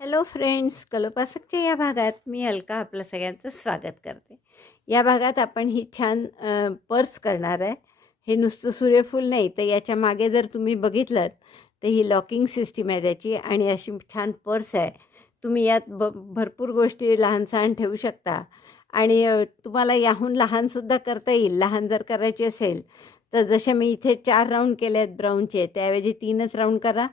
Hello friends कलोपासकच्या या भागात मी अलका आपलं सगळ्यांचं स्वागत करते. या भागात आपण ही छान पर्स करणार आहे. हे नुसतं सूर्यफूल नाही तर याच्या मागे जर तुम्ही बघितलं तर ही लॉकिंग सिस्टीम आहे त्याची आणि अशी छान पर्स आहे. तुम्ही यात ब भरपूर गोष्टी लहान सहान ठेवू शकता. आणि तुम्हाला याहून लहानसुद्धा करता येईल. लहान जर करायची असेल तर जसे मी इथे चार राऊंड केले आहेत ब्राऊनचे त्याऐवजी तीनच राऊंड करा.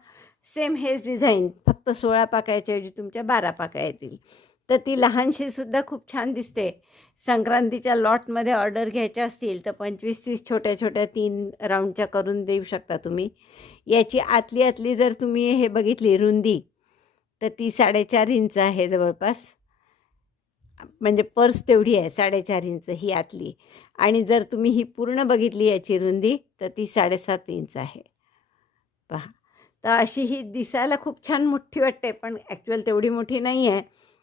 सेम हेच डिझाईन. फक्त सोळा पाकळ्याच्याऐवजी तुमच्या बारा पाकळ्या येतील. तर ती लहानशीसुद्धा खूप छान दिसते. संक्रांतीच्या लॉटमध्ये ऑर्डर घ्यायच्या असतील तर पंचवीस तीस छोट्या छोट्या तीन राऊंडच्या करून देऊ शकता तुम्ही. याची आतली आतली जर तुम्ही हे बघितली रुंदी तर ती साडेचार इंच आहे जवळपास. म्हणजे पर्स तेवढी आहे साडेचार इंच ही आतली. आणि जर तुम्ही ही पूर्ण बघितली याची रुंदी तर ती साडेसात इंच आहे. पहा. तर अशी ही दिसायला खूप छान मोठी वाटते पण ॲक्च्युअल तेवढी मोठी नाही आहे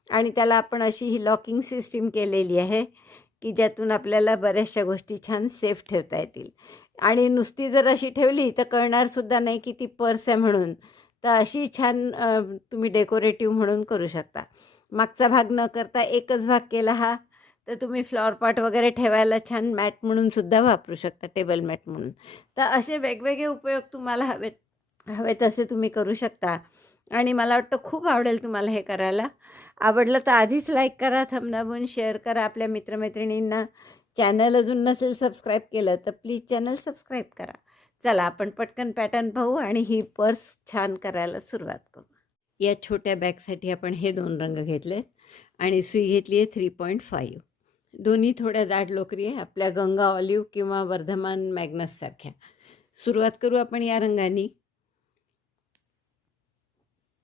आणि त्याला आपण अशी ही लॉकिंग सिस्टीम केलेली आहे की ज्यातून आपल्याला बऱ्याचशा गोष्टी छान सेफ ठेवता येतील. आणि नुसती जर अशी ठेवली तर कळणारसुद्धा नाही की ती पर्स आहे म्हणून. तर अशी छान तुम्ही डेकोरेटिव्ह म्हणून करू शकता. मागचा भाग न करता एकच भाग केला हा तर तुम्ही फ्लॉवर पॉट वगैरे ठेवायला छान मॅट म्हणून सुद्धा वापरू शकता टेबल मॅट म्हणून. तर असे वेगवेगळे उपयोग तुम्हाला हवेत हवे तसे तुम्ही करू शकता. आणि मला वाटतं खूप आवडेल तुम्हाला हे करायला. आवडलं तर आधीच लाईक करा थंबदाबून शेअर करा. आपल्या मित्रमैत्रिणींना चॅनल अजून नसेल सबस्क्राईब केलं तर प्लीज चॅनल सबस्क्राईब करा. चला आपण पटकन पॅटर्न पाहू आणि ही पर्स छान करायला सुरुवात करू. या छोट्या बॅगसाठी आपण हे दोन रंग घेतले आणि सुई घेतली आहे थ्री पॉईंट फाईव्ह दोन्ही थोड्या जाड लोकरी आहे. आपल्या गंगा ऑलिव्ह किंवा वर्धमान मॅग्नससारख्या सुरुवात करू आपण या रंगानी.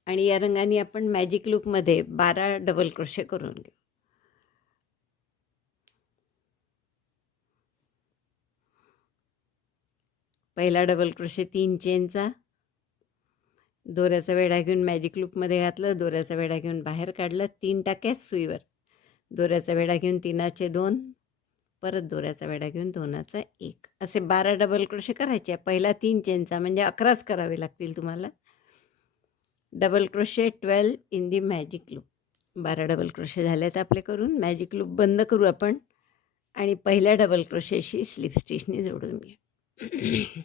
आणि या रंगाने आपण मॅजिक लूपमध्ये बारा डबल क्रोशे करून घेऊ. पहिला डबल क्रोशे तीन चेनचा दोऱ्याचा वेढा घेऊन मॅजिक लूपमध्ये घातलं दोऱ्याचा वेढा घेऊन बाहेर काढलं तीन टाक्यात सुईवर. दोऱ्याचा वेढा घेऊन तीनाचे दोन परत दोऱ्याचा वेढा घेऊन दोनाचा एक. असे बारा डबल क्रोशे करायचे. पहिला तीन चेनचा म्हणजे अकराच करावे लागतील तुम्हाला. Double crochet twelve in the magic loop. बारा डबल क्रोशे झाल्यात आपले करून मॅजिक लूप बंद करू आपण आणि पहिल्या डबल क्रोशेशी स्लिप स्टिचने जोडून घ्या.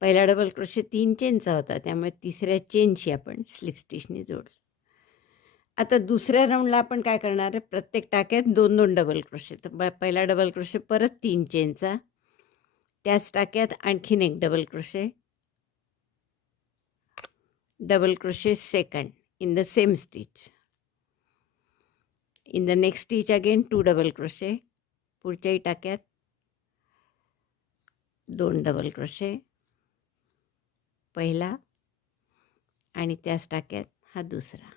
पहिला डबल क्रोशे तीन चेनचा होता त्यामुळे तिसऱ्या चेनशी आपण स्लिप स्टिचने जोडलं. आता दुसऱ्या राऊंडला आपण काय करणार आहे? प्रत्येक टाक्यात दोन दोन डबल क्रोशे. तर ब पहिला डबल क्रोशे परत तीन चेनचा. त्याच टाक्यात आणखीन एक double crochet. Double crochet second in the same stitch. In the next stitch again two double crochet. पुढच्याही टाक्यात दोन डबल क्रोशे पहिला आणि त्याच टाक्यात हा दुसरा.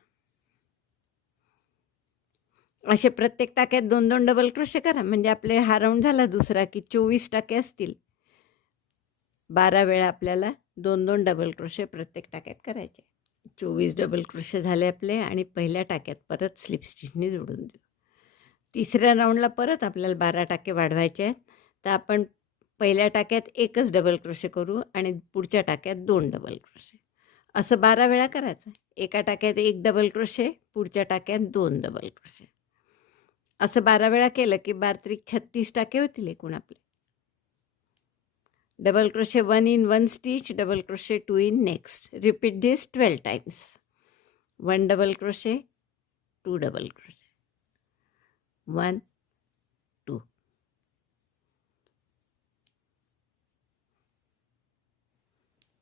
असे प्रत्येक टाक्यात दोन दोन डबल क्रोशे करा. म्हणजे आपले हा राऊंड झाला दुसरा की चोवीस टाके असतील. बारा वेळा आपल्याला दोन दोन डबल क्रोशे प्रत्येक टाक्यात करायचे. चोवीस डबल क्रोशे झाले आपले आणि पहिल्या टाक्यात परत स्लिप स्टिचने जोडून देऊ. तिसऱ्या राऊंडला परत आपल्याला बारा टाके वाढवायचे आहेत. तर आपण पहिल्या टाक्यात एकच डबल क्रोशे करू आणि पुढच्या टाक्यात दोन डबल क्रोशे. असं बारा वेळा करायचं. एका टाक्यात एक डबल क्रोशे पुढच्या टाक्यात दोन डबल क्रोशे. असं बारा वेळा केलं की बारत्रिक छत्तीस टाके होतील एकूण आपले. Double crochet one in one stitch double crochet two in next. Repeat this twelve times one double crochet two double crochet one two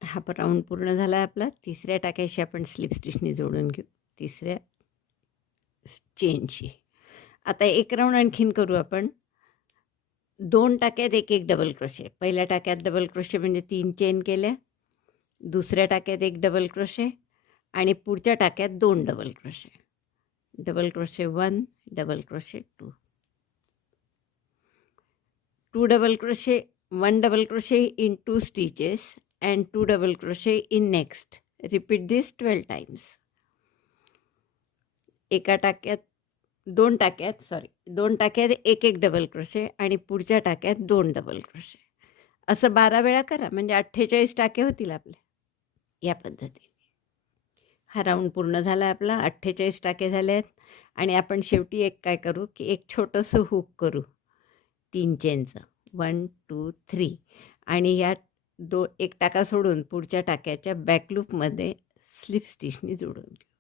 हा पण राऊंड पूर्ण झाला आहे आपला. तिसऱ्या टाकायशी आपण स्लिप स्टिचने जोडून घेऊ. तिसऱ्या चेनशी आता एक राऊंड आणखीन करू आपण. दोन टाक्यात एक एक डबल क्रोशे. पहिल्या टाक्यात डबल क्रोशे म्हणजे तीन चेन केल्या दुसऱ्या टाक्यात एक डबल क्रोशे आणि पुढच्या टाक्यात दोन double crochet. Double crochet one double crochet two. Two double crochet one double crochet in two stitches and two double crochet in next. Repeat this twelve times. एका टाक्यात दोन टाक्यात सॉरी दोन टाक्यात एक एक डबल क्रोशे आणि पुढच्या टाक्यात दोन डबल क्रोशे असं बारा वेळा करा म्हणजे अठ्ठेचाळीस टाके होतील आपले. या पद्धतीने. हा राऊंड पूर्ण झाला आपला अठ्ठेचाळीस टाके झाले आहेत आणि आपण शेवटी एक काय करू की एक छोटंसं हुक करू. तीन चेनचं वन टू थ्री आणि या दो एक टाका सोडून पुढच्या टाक्याच्या बॅकलूपमध्ये स्लिप स्टिचनी जोडून घेऊ.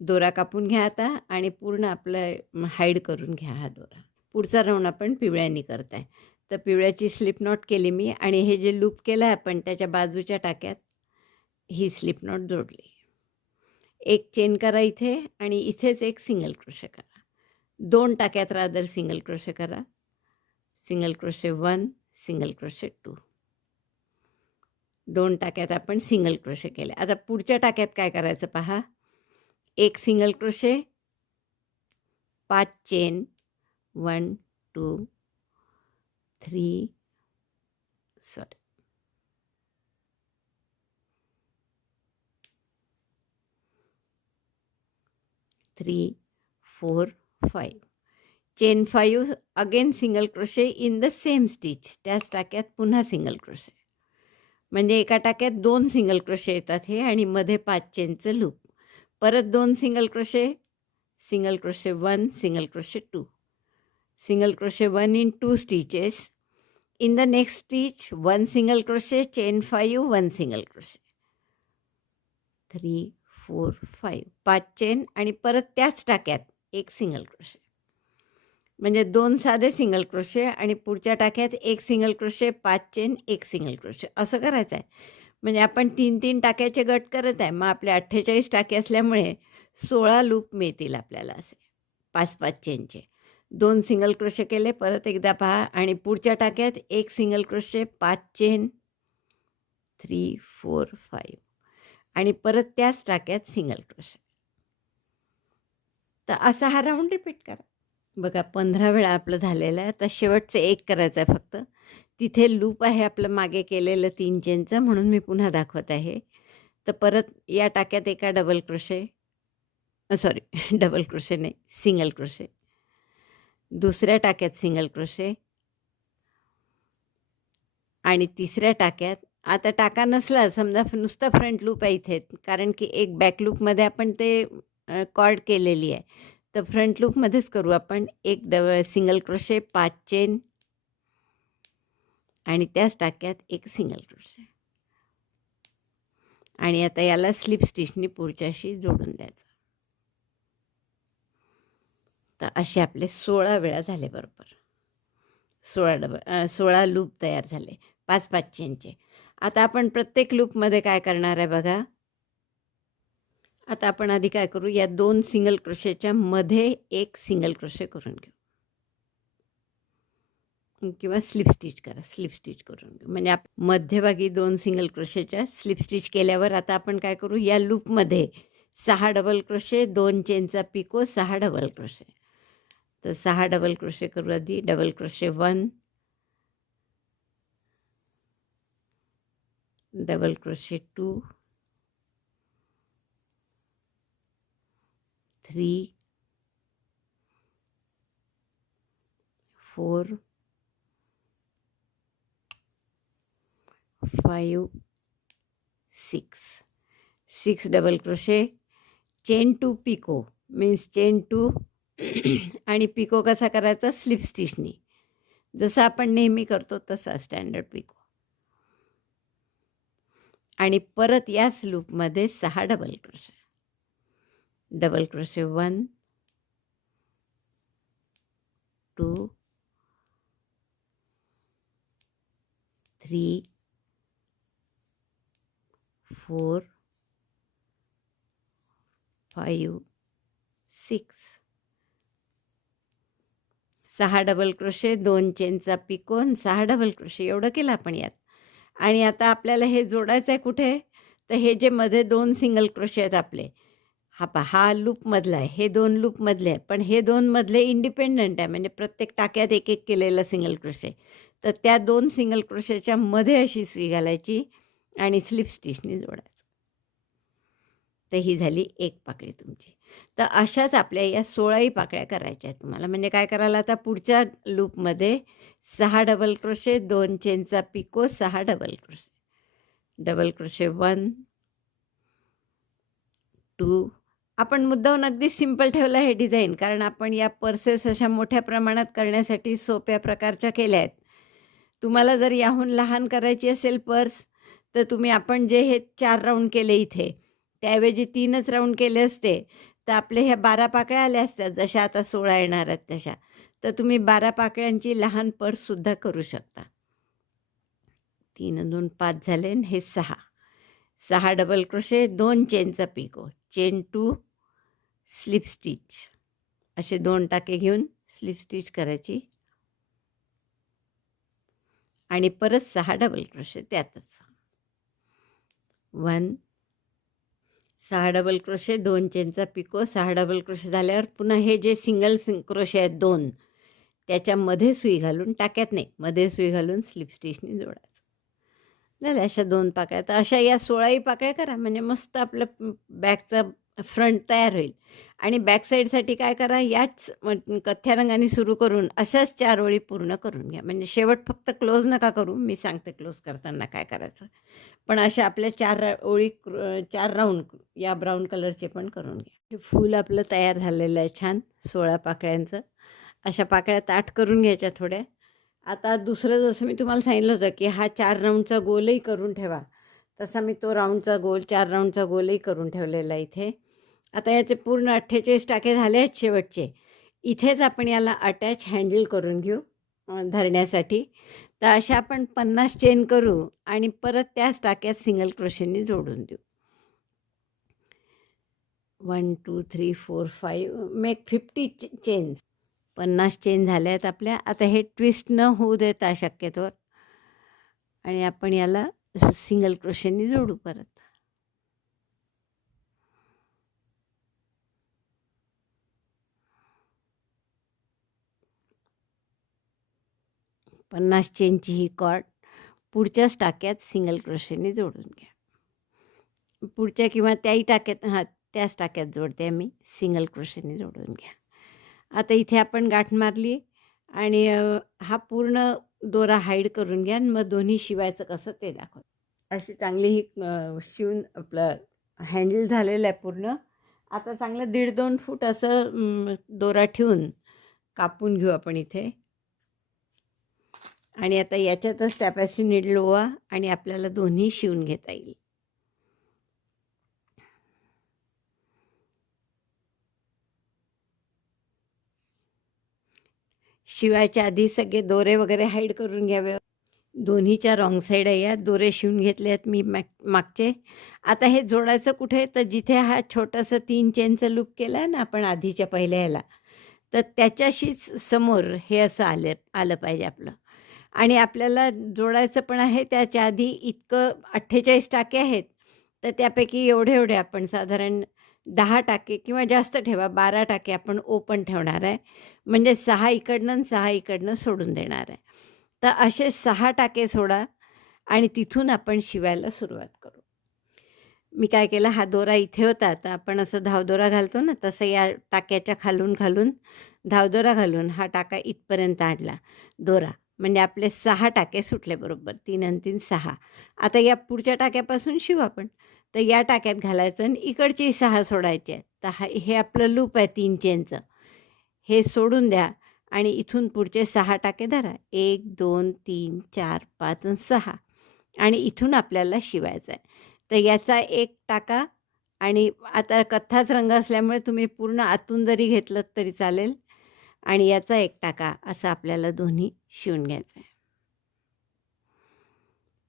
दोरा कापून घ्या आता आणि पूर्ण आपलं हाईड करून घ्या हा दोरा. पुढचा राऊंड आपण पिवळ्यानी करताय. तर पिवळ्याची स्लिप नॉट केली मी आणि हे जे लूप केलं आहे आपण त्याच्या बाजूच्या टाक्यात ही स्लिप नॉट जोडली. एक चेन करा इथे आणि इथेच एक सिंगल क्रोशे करा. दोन टाक्यात रादर सिंगल क्रोशे करा. Single crochet one single crochet two दोन टाक्यात आपण सिंगल क्रोशे केले. आता पुढच्या टाक्यात काय करायचं पहा? एक सिंगल क्रोशे पाच chain one two three sorry three four five chain five again single crochet in the same stitch त्याच टाक्यात पुन्हा सिंगल क्रोशे म्हणजे एका टाक्यात दोन सिंगल क्रोशे येतात हे आणि मध्ये पाच चेनचं लूप परत दोन single crochet single crochet one single crochet two single crochet one in two stitches in the next stitch 1 single crochet chain 5 1 single crochet. 3 4 5 पाच चेन आणि परत त्याच टाक्यात एक सिंगल क्रोशे म्हणजे दोन साधे सिंगल क्रोशे आणि पुढच्या टाक्यात एक सिंगल क्रोशे पाच चेन एक सिंगल क्रोशे असं करायचं आहे म्हणजे आपण तीन तीन टाक्याचे गट करत आहे मग आपले अठ्ठेचाळीस टाके असल्यामुळे सोळा लूप मिळतील आपल्याला असे. पाच पाच चेनचे. दोन सिंगल क्रोशे केले परत एकदा पहा. आणि पुढच्या टाक्यात एक सिंगल क्रोशे पाच चेन. थ्री फोर फाईव्ह आणि परत त्याच टाक्यात सिंगल क्रोशे तर असा हा राऊंड रिपीट करा. बघा पंधरा वेळा आपलं झालेलं आहे. आता शेवटचं एक करायचं आहे फक्त. तिथे लूप आहे आपलं मागे केलेलं तीन चेनचं म्हणून मी पुन्हा दाखवत आहे. तर परत या टाक्यात एका double crochet sorry double crochet नाही सिंगल क्रोशे दुसऱ्या टाक्यात सिंगल क्रोशे आणि तिसऱ्या टाक्यात आता टाका नसला समजा नुसता फ्रंट लूप आहे इथे कारण की एक बॅक लूपमध्ये आपण ते कॉर्ड केलेली आहे. तर फ्रंट लूपमध्येच करू आपण एक डब सिंगल क्रोशे पाच चेन आणि त्याच टाक्यात एक सिंगल क्रोशे आणि आता याला स्लिप स्टिचनी पुढच्याशी जोडून द्यायचं. तर असे आपले सोळा वेळा झाले बरोबर. सोळा डब सोळा लूप तयार झाले. पाच पाच चेनचे आता आपण प्रत्येक लूपमध्ये काय करणार आहे बघा? आता आपण आधी काय करू? या दोन सिंगल क्रोशेच्या मध्ये एक सिंगल क्रोशे करून घेऊ. किंवा स्लिप स्टिच करा स्लिप स्टिच करून म्हणजे आप मध्यभागी दोन सिंगल क्रोशेच्या स्लिप स्टिच केल्यावर आता आपण काय करू? या लूपमध्ये सहा डबल क्रोशे दोन चेनचा पिको सहा डबल क्रोशे. तर सहा डबल क्रोशे करू आधी. Double crochet one. Double crochet two. Three. Four. Five six six double crochet chain two picot means chain two आणि पिको कसा करायचा? स्लिप स्टिचनी जसं आपण नेहमी करतो तसा स्टँडर्ड पिको आणि परत याच लूपमध्ये सहा double crochet double crochet one two three four five six सहा डबल क्रोशे दोन चेनचा पिकोन सहा डबल क्रोशे एवढं केलं आपण यात. आणि आता आपल्याला हे जोडायचं आहे कुठे? तर हे जे मध्ये दोन सिंगल क्रोशे आहेत आपले. हा पा हा लूपमधला आहे. हे दोन लूपमधले आहे पण हे दोन मधले इंडिपेंडंट आहे. म्हणजे प्रत्येक टाक्यात एक एक केलेलं सिंगल क्रोशे तर त्या दोन सिंगल क्रोशेच्या मध्ये अशी सुई घालायची. आणि स्लिप स्टिचनी जोडायचं. तर ही झाली एक पाकळी तुमची. तर अशाच आपल्या या सोळाही पाकळ्या करायच्या आहेत तुम्हाला. म्हणजे काय करायला आता पुढच्या लूपमध्ये सहा डबल क्रोशे दोन चेनचा पिको सहा double crochet double crochet one two आपण मुद्दाहून अगदी सिंपल ठेवलं हे डिझाईन कारण आपण या पर्सेस अशा मोठ्या प्रमाणात करण्यासाठी सोप्या प्रकारच्या केल्या आहेत. तुम्हाला जर याहून लहान करायची असेल पर्स तर तुम्ही आपण जे हे चार राऊंड केले इथे त्याऐवजी तीनच राऊंड केले असते तर आपले ह्या बारा पाकळ्या आल्या असत्या जशा आता सोळा येणार आहेत तशा. तर तुम्ही बारा पाकळ्यांची लहान पर्ससुद्धा करू शकता. तीन दोन पाच झाले हे सहा. सहा डबल क्रोशे दोन चेनचा picot. Chain two slip stitch असे दोन टाके घेऊन स्लिप स्टिच करायची. आणि परत सहा डबल क्रोशे त्यातच. वन. सहा डबल क्रोशे दोन चेनचा पिको सहा डबल क्रोशे झाल्यावर पुन्हा हे जे सिंगल सिंग क्रोशे आहेत दोन त्याच्यामध्ये सुई घालून टाक्यात नाही मध्ये सुई घालून स्लिप स्टिचनी जोडायचं. झाल्या अशा दोन पाकळ्या. तर अशा या सोळाही पाकळ्या करा म्हणजे मस्त आपलं बॅगचा फ्रंट तयार होईल. आणि बॅक साईडसाठी काय करा याच म- कथ्या रंगाने सुरू करून अशाच चार ओळी पूर्ण करून घ्या. म्हणजे शेवट फक्त क्लोज नका करू मी सांगते क्लोज करताना काय करायचं. पण अशा आपल्या चार रा- ओळी चार राऊंड या ब्राऊन कलरचे पण करून घ्या. हे फूल आपलं तयार झालेलं आहे छान सोळा पाकळ्यांचं. अशा पाकळ्या ताट करून घ्यायच्या थोड्या. आता दुसरं जसं मी तुम्हाला सांगितलं होतं की हा चार राऊंडचा गोलही करून ठेवा. तसा मी तो राऊंडचा गोल चार राऊंडचा गोलही करून ठेवलेला आहे इथे. आता याचे पूर्ण अठ्ठेचाळीस टाके झाले आहेत शेवटचे. इथेच आपण याला अटॅच हँडल करून घेऊ धरण्यासाठी. तर अशा आपण पन्नास चेन करू आणि परत त्याच टाक्यात सिंगल क्रोशेने जोडून देऊ. One two three four five make fifty chains पन्नास चेन झाल्या आहेत आपल्या. आता हे ट्विस्ट न होऊ देता शक्यतोवर. आणि आपण याला सिंगल क्रोशेने जोडू परत. पन्नास चेनची ही कॉर्ड पुढच्याच टाक्यात सिंगल क्रोशेने जोडून घ्या. पुढच्या किंवा त्याही टाक्यात हां त्याच टाक्यात जोडते मी सिंगल क्रोशेने जोडून घ्या. आता इथे आपण गाठ मारली आणि हा पूर्ण दोरा हाईड करून घ्या आणि मग दोन्ही शिवायचं कसं ते दाखव. अशी चांगली ही शिवून आपलं हँडल झालेलं आहे पूर्ण. आता चांगलं दीड दोन फूट असं दोरा ठेवून कापून घेऊ आपण इथे. आणि आता याच्यातच टॅपॅसी नीडल आणि आपल्याला दोन्ही शिवून घेता येईल. शिवायच्या आधी सगळे दोरे वगैरे हाईड करून घ्यावे. दोन्हीच्या रॉंग साईड आहे या. दोरे शिवून घेतले आहेत मी मॅक मागचे. आता हे जोडायचं कुठे तर जिथे हा छोटासा तीन चेनचं लूप केला ना आपण आधीच्या पहिल्या ह्याला तर त्याच्याशीच समोर हे असं आलं आलं पाहिजे आपलं. आणि आपल्याला जोडायचं पण आहे त्याच्या आधी इतकं अठ्ठेचाळीस टाके आहेत तर त्यापैकी एवढे एवढे आपण साधारण दहा टाके किंवा जास्त ठेवा बारा टाके आपण ओपन ठेवणार आहे. म्हणजे सहा इकडनं आणि सहा इकडनं सोडून देणार आहे. तर असे सहा टाके सोडा आणि तिथून आपण शिवायला सुरुवात करू. मी काय केलं हा दोरा इथे होता तर आपण असं धावदोरा घालतो ना तसं या टाक्याच्या खालून खालून धावदोरा घालून हा टाका इथपर्यंत आणला दोरा. म्हणजे आपले सहा टाके सुटले बरोबर तीन आणि तीन सहा. आता या पुढच्या टाक्यापासून शिवू आपण. तर या टाक्यात घालायचं आणि इकडची सहा सोडायची आहेत तर हा हे आपलं लूप आहे तीन चेनचं हे सोडून द्या आणि इथून पुढचे सहा टाके धरा. एक दोन तीन चार पाच आणि सहा. आणि इथून आपल्याला शिवायचं आहे. तर याचा एक टाका आणि आता कथ्थाच रंग असल्यामुळे तुम्ही पूर्ण आतून जरी घेतलं तरी चालेल. आणि याचा एक टाका असं आपल्याला दोन्ही शिवून घ्यायचं आहे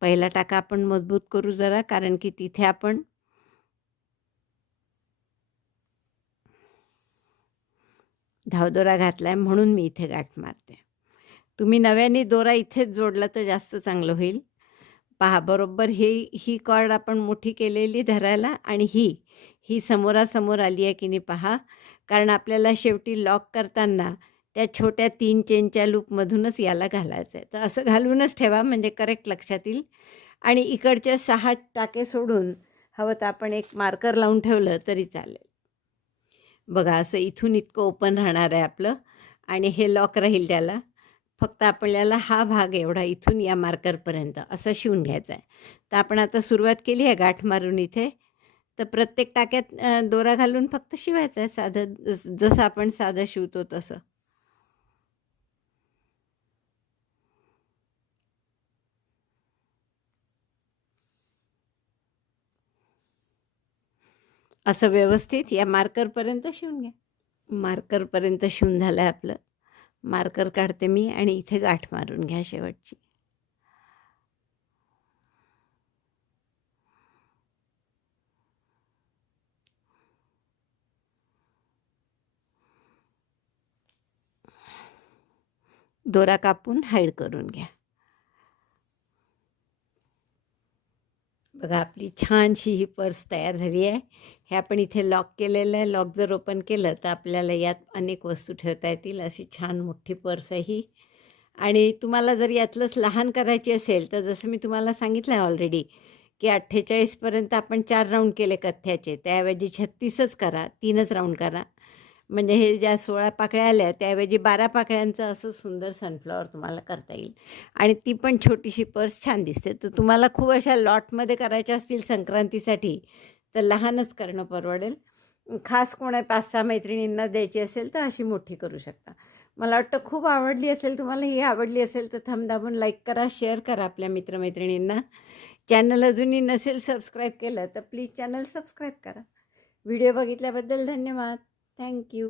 पहिला टाका आपण मजबूत करू जरा कारण की तिथे आपण धावदोरा घातला आहे म्हणून मी इथे गाठ मारते. तुम्ही नव्याने दोरा इथेच जोडला तर जास्त चांगलं होईल. पहा बरोबर हे ही कॉर्ड आपण मोठी केलेली धरायला आणि ही ही समोरासमोर आली आहे की नाही पहा. कारण आपल्याला शेवटी लॉक करताना त्या छोट्या तीन चेनच्या लूपमधूनच याला घालायचं आहे. तर असं घालूनच ठेवा म्हणजे करेक्ट लक्षात येईल. आणि इकडच्या सहा टाके सोडून हवं तर आपण एक मार्कर लावून ठेवलं तरी चालेल. बघा असं इथून इतकं ओपन राहणार आहे आपलं. आणि हे लॉक राहील त्याला. फक्त आपल्याला हा भाग एवढा इथून या मार्करपर्यंत असं शिवून घ्यायचा आहे. तर आपण आता सुरुवात केली आहे गाठ मारून इथे. तर प्रत्येक टाक्यात दोरा घालून फक्त शिवायचं आहे साधं जसं आपण साधं शिवतो तसं. असं व्यवस्थित या मार्करपर्यंत शिवून घ्या. मार्करपर्यंत शिवून झालं आहे आपलं. मार्कर काढते मी आणि इथे गाठ मारून घ्या शेवटची. दोरा कापून हाईड करून घ्या. बघा आपली छानशी ही पर्स तयार झाली आहे. हे आपण इथे लॉक केलेलं आहे. लॉक जर ओपन केलं तर आपल्याला यात अनेक वस्तू ठेवता येतील. अशी छान मोठी पर्स आहे ही. आणि तुम्हाला जर यातलंच लहान करायची असेल तर जसं मी तुम्हाला सांगितलं आहे ऑलरेडी की अठ्ठेचाळीसपर्यंत आपण चार राऊंड केले कथ्याचे. त्याऐवजी छत्तीसच करा तीनच राऊंड करा. म्हणजे हे ज्या सोळा पाकळ्या आल्या त्याऐवजी बारा पाकळ्यांचं असं सुंदर सनफ्लॉवर तुम्हाला करता येईल. आणि ती पण छोटीशी पर्स छान दिसते. तर तुम्हाला खूप अशा लॉटमध्ये करायच्या असतील संक्रांतीसाठी तर लहानच करणं परवडेल. खास कोणा पाच सहा मैत्रिणींना द्यायची असेल तर अशी मोठी करू शकता. मला वाटतं खूप आवडली असेल तुम्हाला ही आवडली असेल तर थम दाबून लाईक करा शेअर करा आपल्या मित्रमैत्रिणींना. चॅनल अजूनही नसेल सबस्क्राईब केलं तर प्लीज चॅनल सबस्क्राईब करा. व्हिडिओ बघितल्याबद्दल धन्यवाद. Thank you.